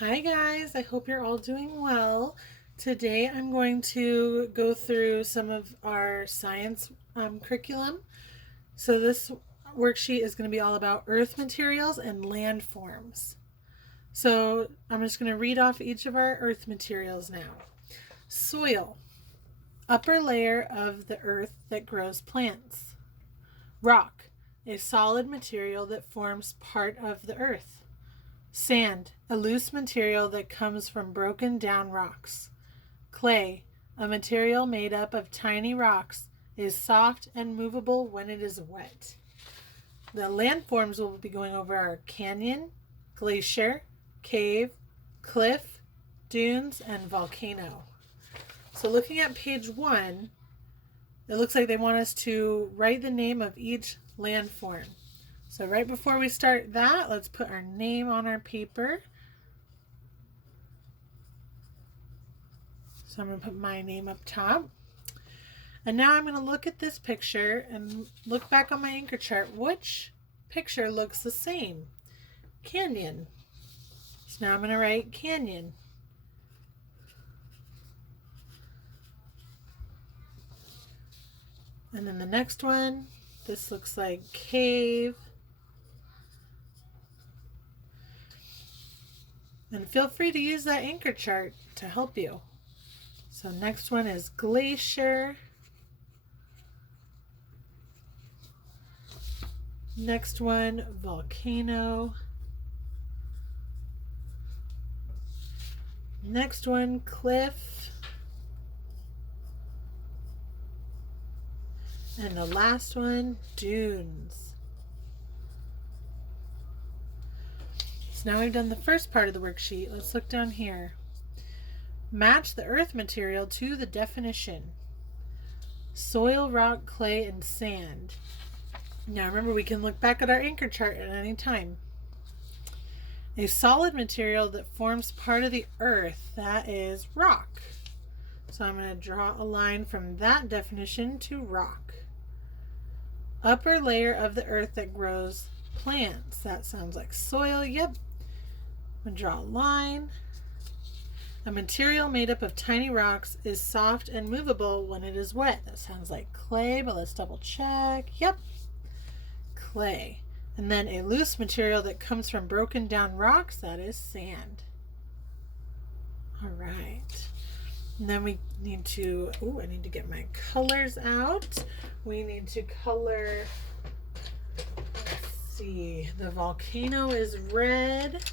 Hi guys, I hope you're all doing well. Today I'm going to go through some of our science curriculum. So this worksheet is going to be all about earth materials and landforms. So I'm just going to read off each of our earth materials now. Soil, upper layer of the earth that grows plants. Rock, a solid material that forms part of the earth. Sand, a loose material that comes from broken down rocks. Clay, a material made up of tiny rocks, is soft and movable when it is wet. The landforms we'll be going over are canyon, glacier, cave, cliff, dunes, and volcano. So looking at page 1, it looks like they want us to write the name of each landform. So right before we start that, let's put our name on our paper. So I'm going to put my name up top. And now I'm going to look at this picture and look back on my anchor chart. Which picture looks the same? Canyon. So now I'm going to write canyon. And then the next one, this looks like cave. And feel free to use that anchor chart to help you. So next one is glacier. Next one, volcano. Next one, cliff. And the last one, dunes. So now we've done the first part of the worksheet. Let's look down here. Match the earth material to the definition. Soil, rock, clay, and sand. Now remember, we can look back at our anchor chart at any time. A solid material that forms part of the earth, that is rock. So I'm going to draw a line from that definition to rock. Upper layer of the earth that grows plants. That sounds like soil. Yep. I'm going to draw a line. A material made up of tiny rocks is soft and movable when it is wet. That sounds like clay, but let's double check. Yep. Clay. And then a loose material that comes from broken down rocks. That is sand. All right. And then we need to, I need to get my colors out. We need to color, let's see, the volcano is red.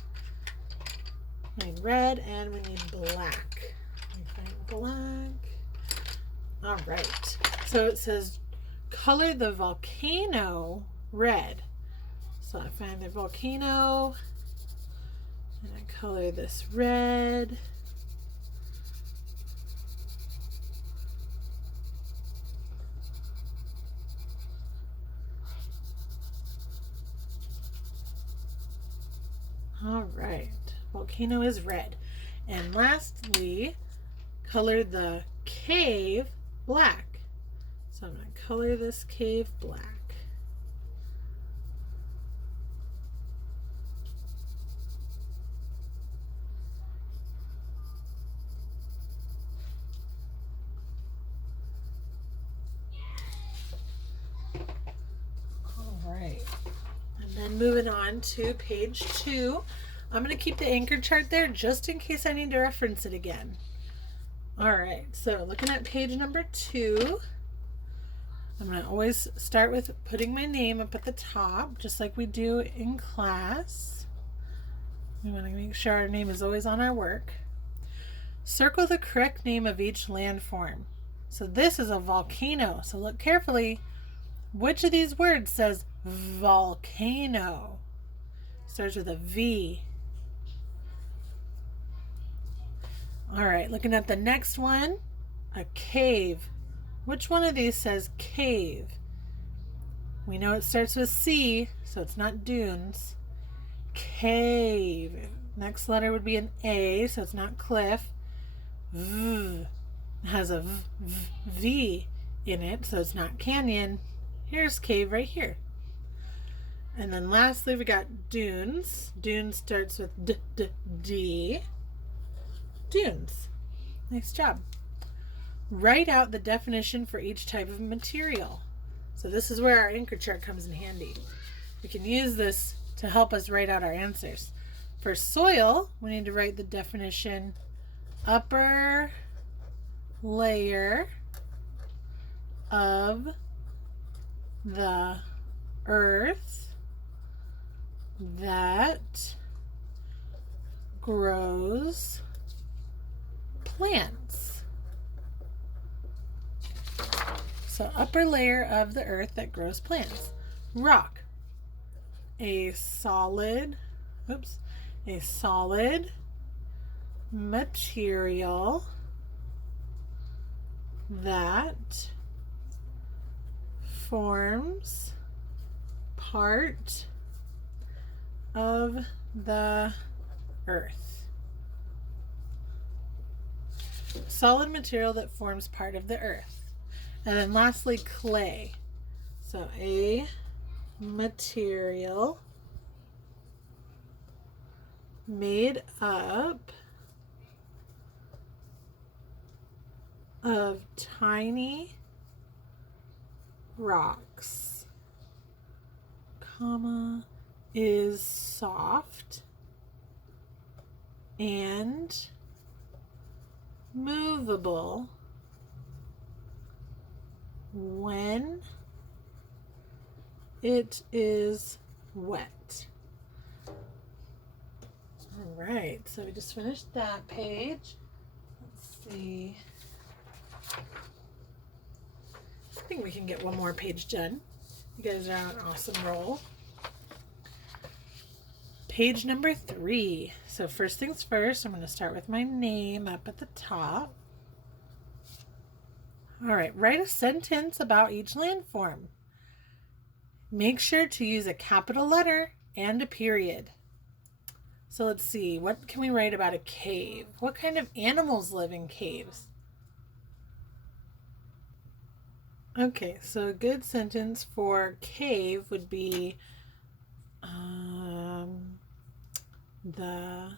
We need red and we need black. Let me find black. All right. So it says color the volcano red. So I find the volcano and I color this red. All right, volcano is red. And lastly, color the cave black. So I'm going to color this cave black. All right. And then moving on to page 2. I'm going to keep the anchor chart there just in case I need to reference it again. All right, so looking at page number 2, I'm going to always start with putting my name up at the top, just like we do in class. We want to make sure our name is always on our work. Circle the correct name of each landform. So this is a volcano, so look carefully. Which of these words says volcano? Starts with a V. All right, looking at the next one, a cave. Which one of these says cave? We know it starts with C, so it's not dunes. Cave. Next letter would be an A, so it's not cliff. V has a V in it, so it's not canyon. Here's cave right here. And then lastly, we got dunes. Dunes starts with D. Dunes. Nice job. Write out the definition for each type of material. So this is where our anchor chart comes in handy. We can use this to help us write out our answers. For soil, we need to write the definition: upper layer of the earth that grows plants. So upper layer of the earth that grows plants. Rock. A solid material that forms part of the earth. Solid material that forms part of the earth. And then lastly, clay. So a material made up of tiny rocks, comma, is soft and movable when it is wet. All right, so we just finished that page. Let's see. I think we can get one more page done. You guys are on an awesome roll. Page number 3. So first things first, I'm going to start with my name up at the top. All right, write a sentence about each landform. Make sure to use a capital letter and a period. So let's see, what can we write about a cave? What kind of animals live in caves? Okay, so a good sentence for cave would be the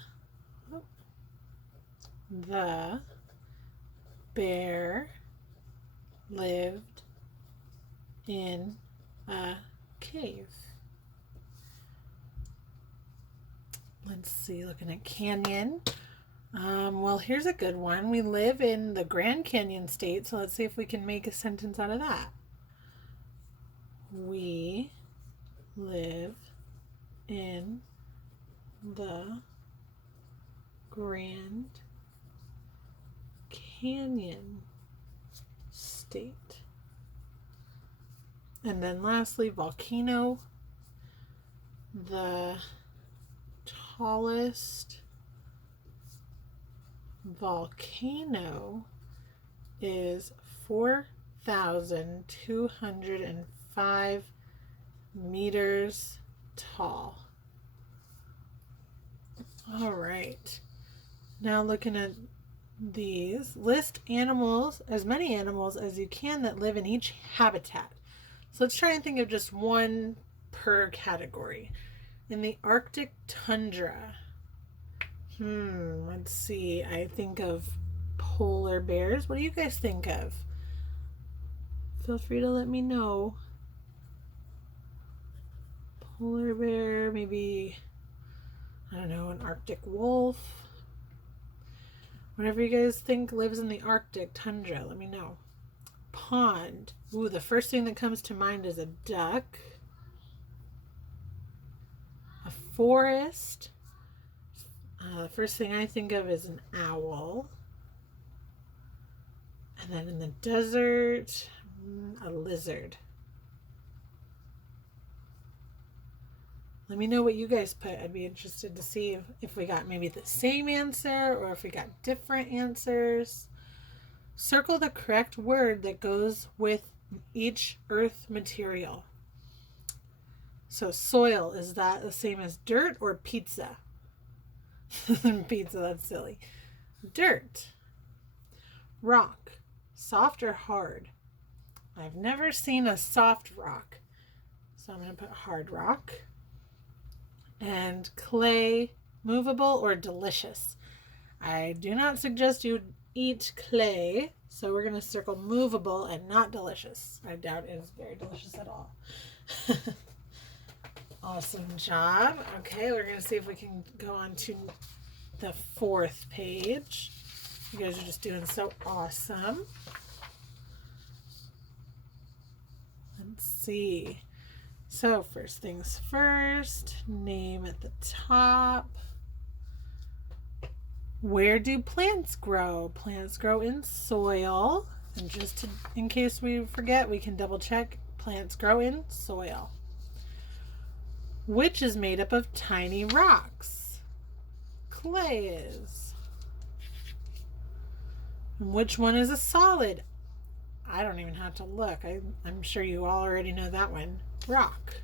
bear lived in a cave. Let's see, looking at canyon. Well, here's a good one. We live in the Grand Canyon state, so let's see if we can make a sentence out of that. We live in the Grand Canyon state. And then lastly, volcano. The tallest volcano is 4,205 meters tall. All right. Now looking at these, list animals, as many animals as you can that live in each habitat. So let's try and think of just one per category. In the Arctic tundra, let's see, I think of polar bears. What do you guys think of? Feel free to let me know. Polar bear, maybe, I don't know, an Arctic wolf. Whatever you guys think lives in the Arctic tundra, let me know. Pond. Ooh, the first thing that comes to mind is a duck. A forest. The first thing I think of is an owl. And then in the desert, a lizard. Let me know what you guys put. I'd be interested to see if we got maybe the same answer or if we got different answers. Circle the correct word that goes with each earth material. So soil, is that the same as dirt or pizza? Pizza, that's silly. Dirt. Rock, soft or hard? I've never seen a soft rock. So I'm going to put hard rock. And clay, movable or delicious. I do not suggest you eat clay, so we're going to circle movable and not delicious. I doubt it is very delicious at all. Awesome job. Okay, we're going to see if we can go on to the 4th page. You guys are just doing so awesome. Let's see. So first things first, name at the top. Where do plants grow? Plants grow in soil. And just in case we forget, we can double check. Plants grow in soil. Which is made up of tiny rocks? Clay is. And which one is a solid? I don't even have to look. I'm sure you all already know that one. Rock.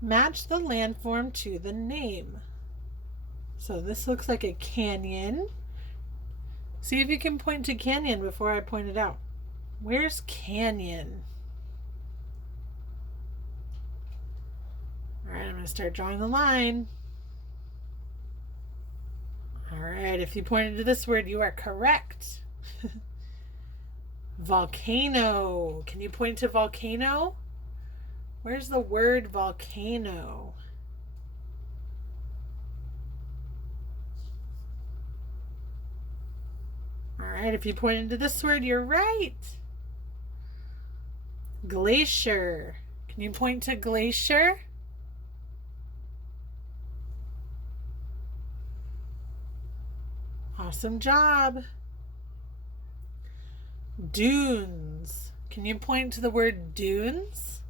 Match the landform to the name. So this looks like a canyon. See if you can point to canyon before I point it out. Where's canyon? All right, I'm going to start drawing the line. All right, if you pointed to this word, you are correct. Volcano. Can you point to volcano? Where's the word volcano? All right, if you pointed to this word, you're right. Glacier. Can you point to glacier? Awesome job. Dunes. Can you point to the word dunes?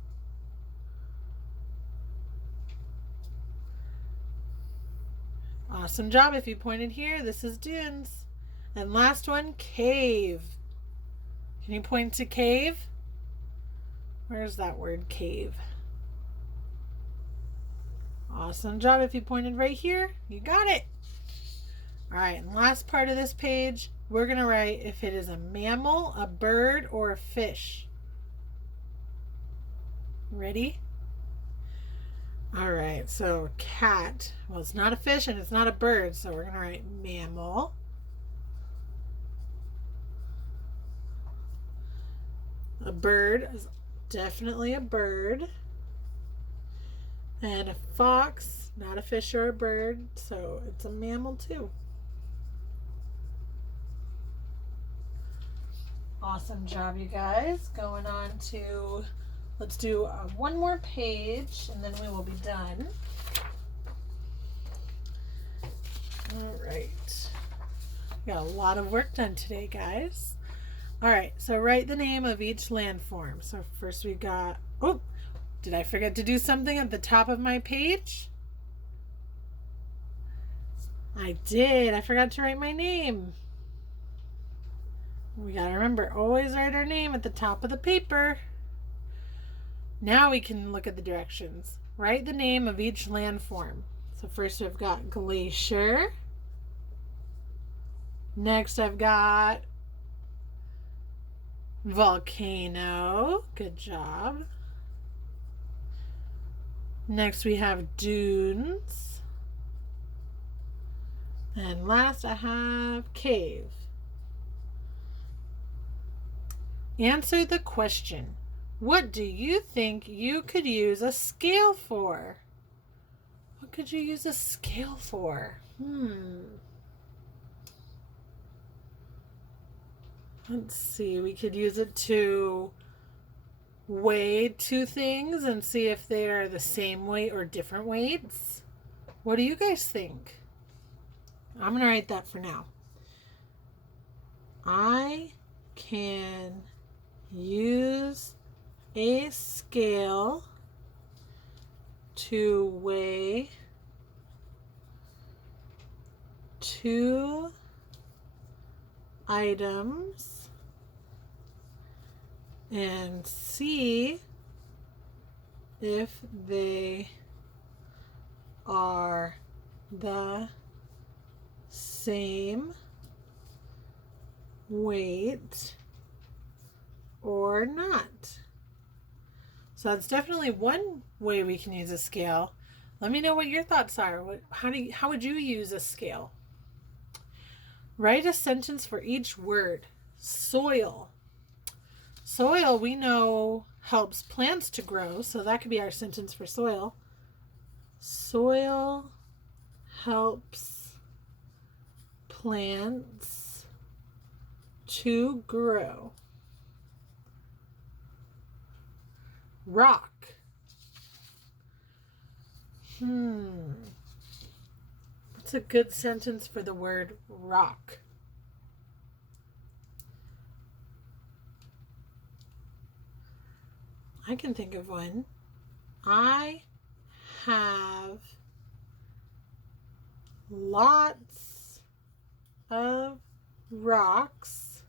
Awesome job. If you pointed here, this is dunes. And last one, cave. Can you point to cave? Where's that word cave? Awesome job. If you pointed right here, you got it. All right, and last part of this page, we're going to write if it is a mammal, a bird, or a fish. Ready? All right, so cat. Well, it's not a fish and it's not a bird, so we're going to write mammal. A bird is definitely a bird. And a fox, not a fish or a bird, so it's a mammal too. Awesome job, you guys. Going on to, let's do one more page and then we will be done. All right. We got a lot of work done today, guys. All right, so write the name of each landform. So first we got, oh, did I forget to do something at the top of my page? I did. I forgot to write my name. We gotta remember, always write our name at the top of the paper. Now we can look at the directions. Write the name of each landform. So first we've got Glacier. Next I've got Volcano. Good job. Next we have Dunes. And last I have Cave. Answer the question. What do you think you could use a scale for? What could you use a scale for? Let's see. We could use it to weigh two things and see if they are the same weight or different weights. What do you guys think? I'm going to write that for now. I can use a scale to weigh two items and see if they are the same weight or not. So that's definitely one way we can use a scale. Let me know what your thoughts are. How would you use a scale? Write a sentence for each word. Soil. Soil, we know, helps plants to grow, so that could be our sentence for soil. Soil helps plants to grow. Rock. What's a good sentence for the word rock? I can think of one. I have lots of rocks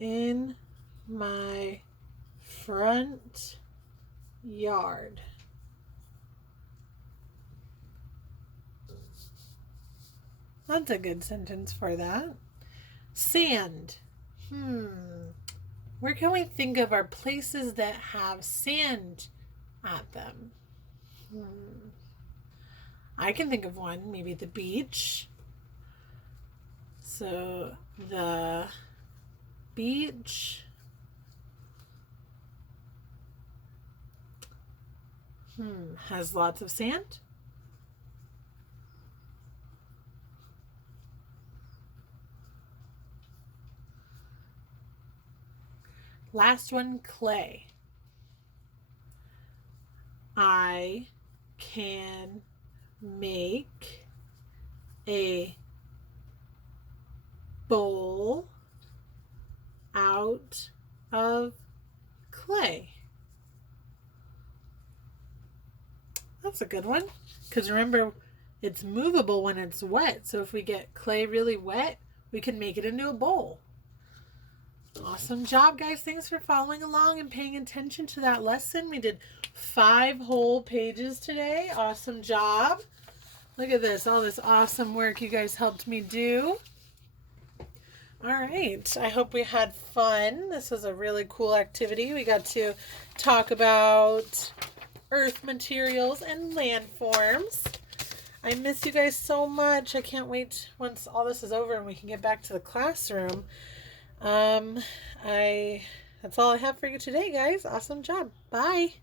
in my front yard. That's a good sentence for that. Sand. Where can we think of our places that have sand at them? I can think of one, maybe the beach. So the beach has lots of sand. Last one, clay. I can make a bowl out of clay. That's a good one. Because remember, it's movable when it's wet. So if we get clay really wet, we can make it into a bowl. Awesome job, guys. Thanks for following along and paying attention to that lesson. We did 5 whole pages today. Awesome job. Look at this, all this awesome work you guys helped me do. All right, I hope we had fun. This was a really cool activity. We got to talk about earth materials and landforms. I miss you guys so much. I can't wait once all this is over and we can get back to the classroom. That's all I have for you today, guys. Awesome job. Bye.